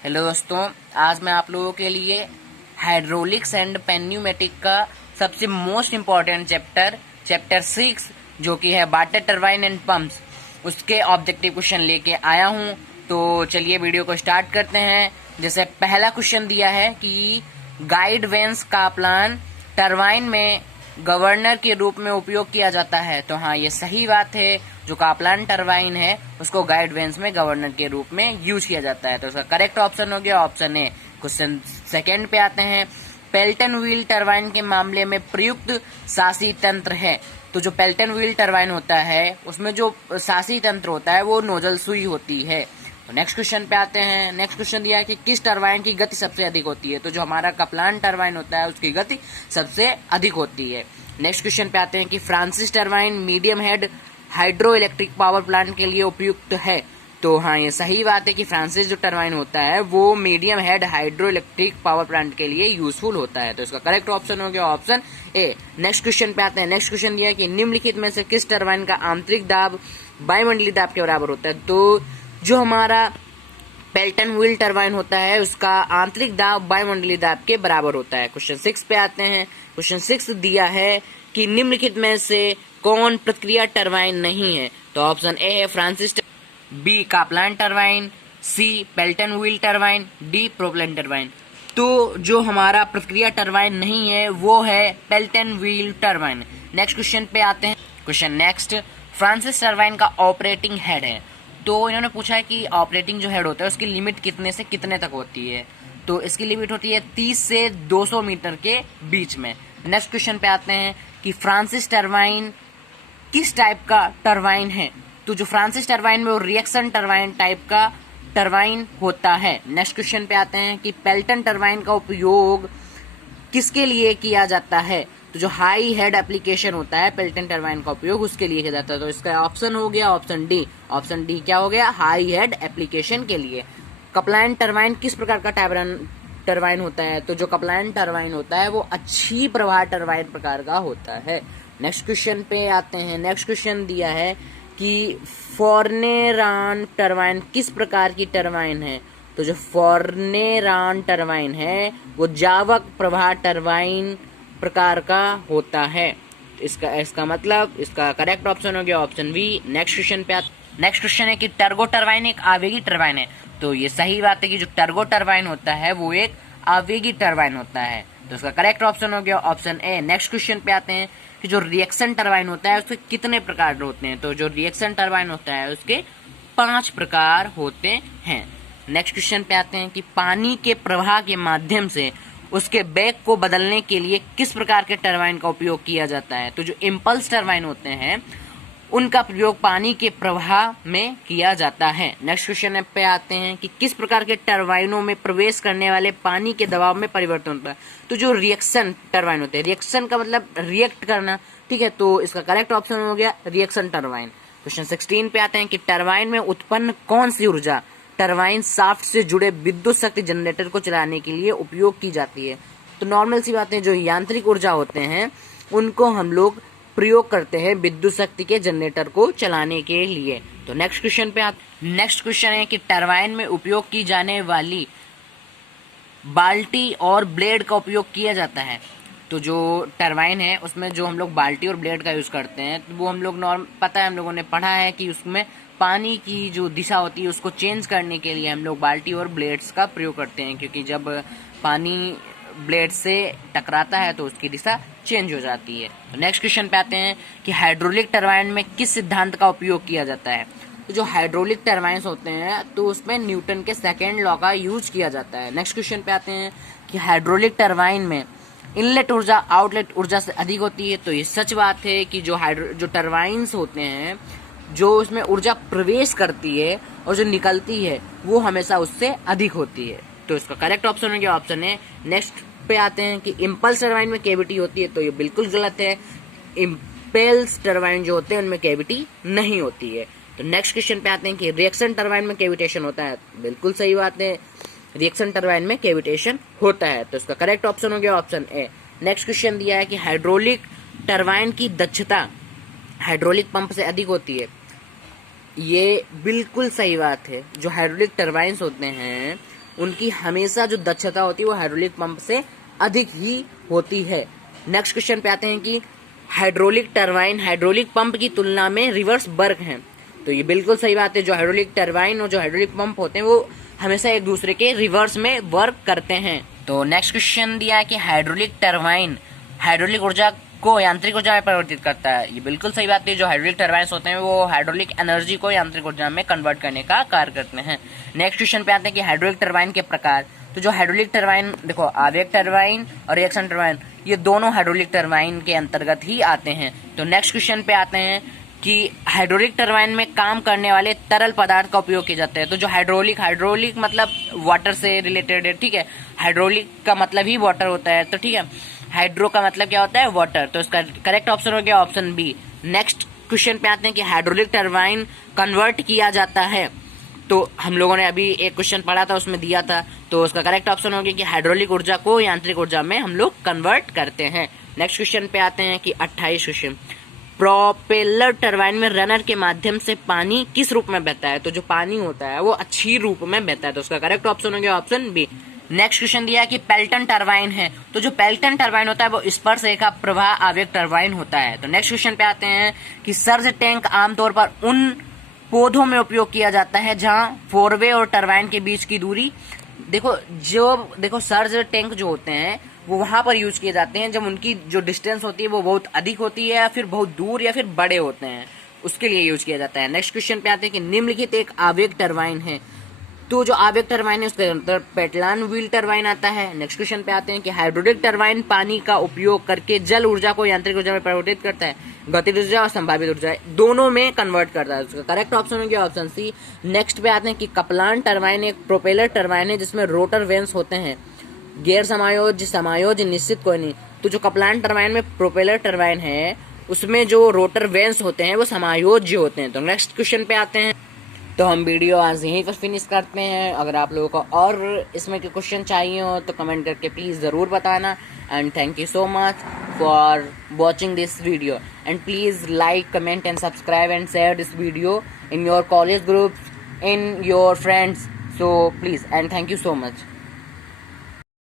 Hello दोस्तों, आज मैं आप लोगों के लिए हाइड्रोलिक्स एंड पेन्यूमेटिक का सबसे मोस्ट इम्पॉर्टेंट चैप्टर 6 जो कि है वाटर टरबाइन एंड पंप्स, उसके ऑब्जेक्टिव क्वेश्चन लेके आया हूं। तो चलिए वीडियो को स्टार्ट करते हैं। जैसे पहला क्वेश्चन दिया है कि गाइड वेंस का प्लान टरबाइन में गवर्नर के रूप में उपयोग किया जाता है। तो हाँ, ये सही बात है। जो काप्लान टरबाइन है उसको गाइड वेंस में गवर्नर के रूप में यूज किया जाता है। तो इसका करेक्ट ऑप्शन हो गया ऑप्शन ए। क्वेश्चन सेकंड पे आते हैं। पेल्टन व्हील टरबाइन के मामले में प्रयुक्त शासी तंत्र है। तो जो पेल्टन व्हील टरबाइन होता है उसमें जो शासी तंत्र होता है वो नोजल सुई होती है। तो नेक्स्ट क्वेश्चन पे आते हैं। नेक्स्ट क्वेश्चन दिया है कि किस टरबाइन की गति सबसे अधिक होती है। तो जो हमारा कप्लान टरबाइन होता है उसकी गति सबसे अधिक होती है। नेक्स्ट क्वेश्चन पे आते हैं कि Francis turbine medium head hydro electric power plant के लिए उपयुक्त है। तो हाँ, ये सही बात है कि फ्रांसिस जो टरबाइन होता है वो medium head hydro electric power plant के लिए यूजफुल होता है। तो इसका करेक्ट ऑप्शन हो गया ऑप्शन ए। नेक्स्ट क्वेश्चन पे आते हैं। नेक्स्ट क्वेश्चन दिया है कि निम्नलिखित में से किस टरबाइन का आंतरिक दाब वायुमंडलीय दाब के बराबर होता है। तो जो हमारा पेल्टन व्हील टरबाइन होता है उसका आंतरिक दाब वायुमंडलीय दाब के बराबर होता है। क्वेश्चन 6 पे आते हैं। क्वेश्चन 6 दिया है कि निम्नलिखित में से कौन प्रक्रिया टरबाइन नहीं है। तो ऑप्शन ए है Francis, B Kaplan turbine, C Pelton wheel turbine, D propeller turbine. तो जो हमारा प्रक्रिया टरबाइन नहीं है वो है Pelton wheel turbine. Next question पे आते हैं। क्वेश्चन नेक्स्ट, फ्रांसिस टरबाइन का ऑपरेटिंग हेड है। तो इन्होंने पूछा है कि ऑपरेटिंग जो हेड होता है उसकी लिमिट कितने से कितने तक होती है। तो इसकी लिमिट होती है 30 से 200 मीटर के बीच में। नेक्स्ट क्वेश्चन पे आते हैं कि फ्रांसिस टरबाइन किस टाइप का टरबाइन है। तो जो फ्रांसिस टरबाइन में वो रिएक्शन टरबाइन टाइप का टरबाइन होता है। नेक्स्ट क्वेश्चन पे आते हैं कि पेल्टन टरबाइन का उपयोग किसके लिए किया जाता है। तो जो हाई हेड एप्लीकेशन होता है पेल्टन टरबाइन का उपयोग उसके लिए किया जाता है। तो इसका ऑप्शन हो गया ऑप्शन डी। ऑप्शन डी क्या हो गया, हाई हेड एप्लीकेशन के लिए। कप्लान टरबाइन किस प्रकार का टरबाइन होता है। तो जो कप्लान टरबाइन होता है वो अच्छी प्रवाह टरबाइन प्रकार का होता है। नेक्स्ट क्वेश्चन पे आते हैं। नेक्स्ट क्वेश्चन दिया है कि फॉर्नेरान टरबाइन किस प्रकार की टरबाइन है। तो जो फॉर्नेरान टरबाइन है वो जावक प्रवाह टरबाइन प्रकार का होता है। इसका मतलब इसका करेक्ट ऑप्शन हो गया ऑप्शन बी। नेक्स्ट क्वेश्चन पे नेक्स्ट क्वेश्चन है कि टर्बो टरबाइन एक आवेगी टरबाइन है। तो ये सही बात है कि जो टर्बो टरबाइन होता है वो एक आवेगी टरबाइन होता है। तो इसका करेक्ट ऑप्शन हो गया ऑप्शन ए। नेक्स्ट क्वेश्चन पे आते हैं कि जो रिएक्शन टरबाइन होता है उसके कितने प्रकार होते हैं। तो जो रिएक्शन टरबाइन होता है उसके 5 प्रकार होते हैं। नेक्स्ट क्वेश्चन पे आते हैं कि पानी के प्रवाह के माध्यम से उसके वेग को बदलने के लिए किस प्रकार के टरबाइन का उपयोग किया जाता है। तो जो इम्पल्स टरबाइन होते हैं उनका प्रयोग पानी के प्रवाह में किया जाता है। नेक्स्ट क्वेश्चन पे आते हैं कि किस प्रकार के टरबाइनों में प्रवेश करने वाले पानी के दबाव में परिवर्तन होता है। तो जो रिएक्शन टरबाइन होते हैं, रिएक्शन का मतलब रिएक्ट करना, ठीक है। तो इसका करेक्ट ऑप्शन हो गया रिएक्शन टरबाइन। क्वेश्चन 16 पे आते हैं कि टरबाइन में उत्पन्न कौन सी ऊर्जा टरबाइन शाफ्ट से जुड़े विद्युत शक्ति जनरेटर को चलाने के लिए उपयोग की जाती है। तो नॉर्मल सी बातें, जो यांत्रिक ऊर्जा होते हैं उनको हम लोग प्रयोग करते हैं विद्युत शक्ति के जनरेटर को चलाने के लिए। तो नेक्स्ट क्वेश्चन पे नेक्स्ट क्वेश्चन है कि टरबाइन में उपयोग की जाने वाली बाल्टी और ब्लेड का उपयोग किया जाता है। तो जो टरबाइन है उसमें जो हम लोग बाल्टी और ब्लेड का यूज करते हैं तो वो हम लोग पता है, हम लोगों ने पढ़ा है कि उसमें पानी की जो दिशा होती है उसको चेंज करने के लिए हम लोग बाल्टी और ब्लेड्स का प्रयोग करते हैं, क्योंकि जब पानी ब्लेड से टकराता है तो उसकी दिशा चेंज हो जाती है। तो नेक्स्ट क्वेश्चन पे आते हैं कि हाइड्रोलिक टरबाइन में किस सिद्धांत का उपयोग किया जाता है। तो जो हाइड्रोलिक टरबाइंस होते हैं तो उसमें न्यूटन के सेकेंड लॉ का यूज किया जाता है। नेक्स्ट क्वेश्चन पे आते हैं कि हाइड्रोलिक टरबाइन में इनलेट ऊर्जा आउटलेट ऊर्जा से अधिक होती है। तो ये सच बात है कि जो टरबाइंस होते हैं जो उसमें ऊर्जा प्रवेश करती है और जो निकलती है वो हमेशा उससे अधिक होती है। तो इसका करेक्ट ऑप्शन हो गया ऑप्शन है। नेक्स्ट पे आते हैं कि इम्पल्स टरबाइन में कैविटी होती है। तो ये बिल्कुल गलत है। इम्पल्स टरबाइन जो होते हैं उनमें कैविटी नहीं होती है। तो नेक्स्ट क्वेश्चन पे आते हैं कि रिएक्शन टरबाइन में कैविटेशन होता है। बिल्कुल सही बात है, रिएक्शन टरबाइन में कैविटेशन होता है। तो इसका करेक्ट ऑप्शन हो गया ऑप्शन ए। नेक्स्ट क्वेश्चन दिया है कि हाइड्रोलिक टरबाइन की दक्षता हाइड्रोलिक पंप से अधिक होती है। ये बिल्कुल सही बात है। जो हाइड्रोलिक टरबाइंस होते हैं उनकी हमेशा जो दक्षता होती है वो हाइड्रोलिक पंप से अधिक ही होती है। नेक्स्ट क्वेश्चन पे आते हैं कि हाइड्रोलिक टरबाइन हाइड्रोलिक पंप की तुलना में रिवर्स वर्क हैं। तो ये बिल्कुल सही बात है। जो हाइड्रोलिक टरबाइन और जो हाइड्रोलिक पंप होते हैं वो हमेशा एक दूसरे के रिवर्स में वर्क करते हैं। तो नेक्स्ट क्वेश्चन दिया है कि हाइड्रोलिक टरबाइन हाइड्रोलिक ऊर्जा को यांत्रिक ऊर्जा में परिवर्तित करता है। ये बिल्कुल सही बात है। जो हाइड्रोलिक टरबाइन्स होते हैं वो हाइड्रोलिक एनर्जी को यांत्रिक ऊर्जा में कन्वर्ट करने का कार्य करते हैं। नेक्स्ट क्वेश्चन पे आते हैं कि हाइड्रोलिक टरबाइन के प्रकार। तो जो हाइड्रोलिक टरबाइन देखो, आवेग टरबाइन और रिएक्शन टरबाइन ये दोनों हाइड्रोलिक टरबाइन के अंतर्गत ही आते हैं। तो नेक्स्ट क्वेश्चन पे आते हैं कि हाइड्रोलिक टरबाइन में काम करने वाले तरल पदार्थ का उपयोग किया जाता है। तो जो हाइड्रोलिक मतलब वाटर से रिलेटेड है, ठीक है। हाइड्रोलिक का मतलब ही वाटर होता है, तो ठीक है। हाइड्रो का मतलब क्या होता है? वाटर। तो इसका करेक्ट ऑप्शन हो गया ऑप्शन बी। नेक्स्ट क्वेश्चन पे आते हैं कि हाइड्रोलिक टरबाइन कन्वर्ट किया जाता है। तो हम लोगों ने अभी एक क्वेश्चन पढ़ा था, उसमें दिया था, तो उसका करेक्ट ऑप्शन हो गया कि हाइड्रोलिक ऊर्जा को यांत्रिक ऊर्जा में हम लोग कन्वर्ट करते हैं। नेक्स्ट क्वेश्चन पे आते हैं कि 28 क्वेश्चन, प्रोपेलर टरबाइन में रनर के माध्यम से पानी किस रूप में बहता है? तो जो पानी होता है वो अच्छी रूप में बहता है, तो उसका करेक्ट ऑप्शन हो गया ऑप्शन बी। नेक्स्ट क्वेश्चन दिया है कि पेल्टन टरबाइन है। तो जो पेल्टन टरबाइन होता है वो स्पर्श रेखा प्रवाह आवेग टरबाइन होता है। तो नेक्स्ट क्वेश्चन पे आते हैं कि सर्ज टैंक आमतौर पर उन पौधों में उपयोग किया जाता है जहां फोरवे और टरबाइन के बीच की दूरी देखो सर्ज टैंक जो होते हैं वो वहां पर यूज किए जाते हैं जब उनकी जो डिस्टेंस होती है वो बहुत अधिक होती है या फिर बहुत दूर या फिर बड़े होते हैं, उसके लिए यूज किया जाता है। नेक्स्ट क्वेश्चन पे आते हैं कि निम्नलिखित एक आवेग टरबाइन है। तो जो आवेग टरबाइन है उसके अंदर पेटलान व्हील टरबाइन आता है। नेक्स्ट क्वेश्चन पे आते हैं कि हाइड्रोलिक टरबाइन पानी का उपयोग करके जल ऊर्जा को यांत्रिक ऊर्जा में परिवर्तित करता है, गतिज ऊर्जा और संभावित ऊर्जा दोनों में कन्वर्ट करता है। उसका करेक्ट ऑप्शन हो गया ऑप्शन सी। नेक्स्ट पे आते हैं कि कपलान टरबाइन एक प्रोपेलर टरबाइन है जिसमें रोटर वेन्स होते हैं, गैर समायोज निश्चित कोई नहीं। तो जो कपलान टरबाइन में प्रोपेलर टरबाइन है उसमें जो रोटर वेन्स होते हैं वो समायोज्य होते हैं। तो नेक्स्ट क्वेश्चन पे आते हैं। तो हम वीडियो आज यहीं पर फिनिश करते हैं। अगर आप लोगों को और इसमें के क्वेश्चन चाहिए हो तो कमेंट करके प्लीज़ ज़रूर बताना। And thank you so much for watching this video and please like, comment and subscribe and share this video in your college groups, in your friends. So please, and thank you so much.